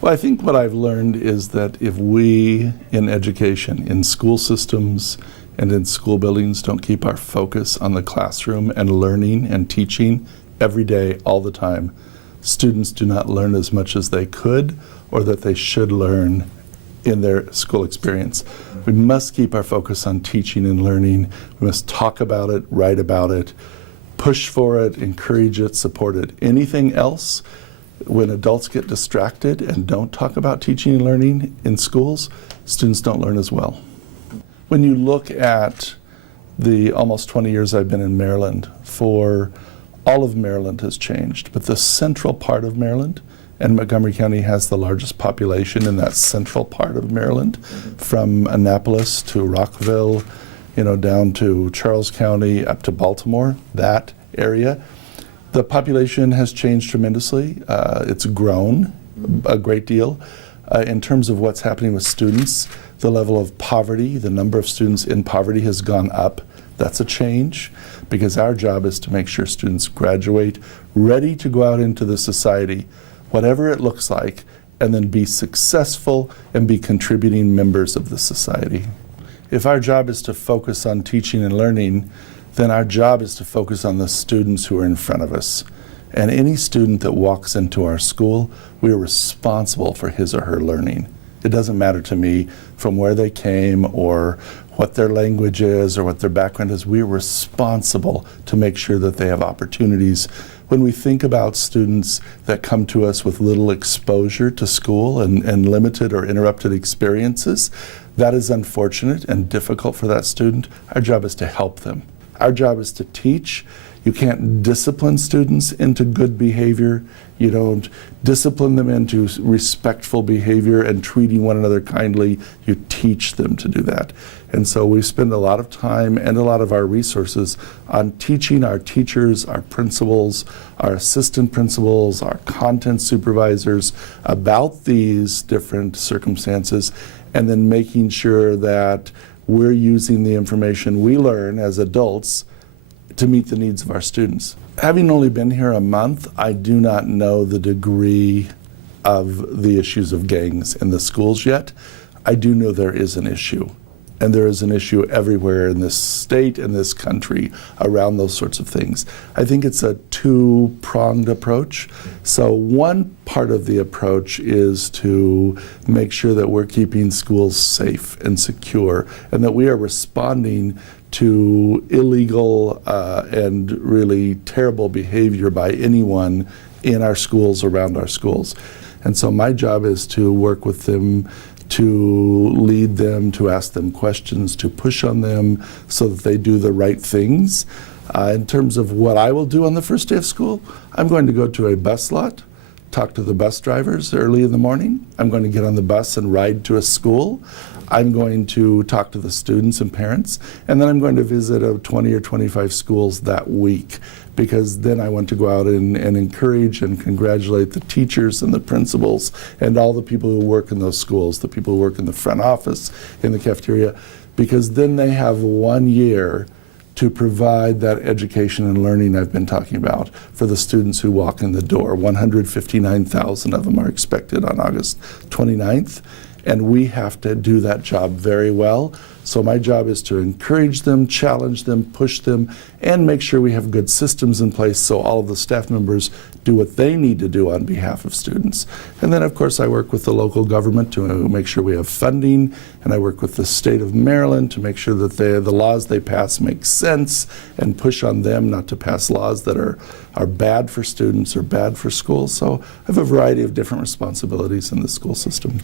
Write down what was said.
Well, I think what I've learned is that if we in education, in school systems and in school buildings, don't keep our focus on the classroom and learning and teaching every day, all the time, students do not learn as much as they could or that they should learn in their school experience. We must keep our focus on teaching and learning. We must talk about it, write about it, push for it, encourage it, support it. Anything else, when adults get distracted and don't talk about teaching and learning in schools, students don't learn as well. When you look at the almost 20 years I've been in Maryland, for all of Maryland has changed, but the central part of Maryland, and Montgomery County has the largest population in that central part of Maryland, from Annapolis to Rockville, down to Charles County, up to Baltimore, that area. The population has changed tremendously. It's grown a great deal. In terms of what's happening with students, the level of poverty, the number of students in poverty has gone up. That's a change, because our job is to make sure students graduate ready to go out into the society, whatever it looks like, and then be successful and be contributing members of the society. If our job is to focus on teaching and learning, then our job is to focus on the students who are in front of us. And any student that walks into our school, we are responsible for his or her learning. It doesn't matter to me from where they came or what their language is or what their background is. We're responsible to make sure that they have opportunities. When we think about students that come to us with little exposure to school and limited or interrupted experiences, that is unfortunate and difficult for that student. Our job is to help them. Our job is to teach. You can't discipline students into good behavior. You don't discipline them into respectful behavior and treating one another kindly. You teach them to do that. And so we spend a lot of time and a lot of our resources on teaching our teachers, our principals, our assistant principals, our content supervisors about these different circumstances, and then making sure that we're using the information we learn as adults to meet the needs of our students. Having only been here a month, I do not know the degree of the issues of gangs in the schools yet. I do know there is an issue, and there is an issue everywhere in this state and this country around those sorts of things. I think it's a two-pronged approach. So one part of the approach is to make sure that we're keeping schools safe and secure, and that we are responding to illegal and really terrible behavior by anyone in our schools, around our schools. And so my job is to work with them, to lead them, to ask them questions, to push on them so that they do the right things. In terms of what I will do on the first day of school, I'm going to go to a bus lot, talk to the bus drivers early in the morning. I'm going to get on the bus and ride to a school. I'm going to talk to the students and parents, and then I'm going to visit 20 or 25 schools that week, because then I want to go out and encourage and congratulate the teachers and the principals and all the people who work in those schools, the people who work in the front office, in the cafeteria, because then they have 1 year to provide that education and learning I've been talking about for the students who walk in the door. 159,000 of them are expected on August 29th. And we have to do that job very well. So my job is to encourage them, challenge them, push them, and make sure we have good systems in place so all of the staff members do what they need to do on behalf of students. And then, of course, I work with the local government to make sure we have funding, and I work with the state of Maryland to make sure that the laws they pass make sense, and push on them not to pass laws that are bad for students or bad for schools. So I have a variety of different responsibilities in the school system.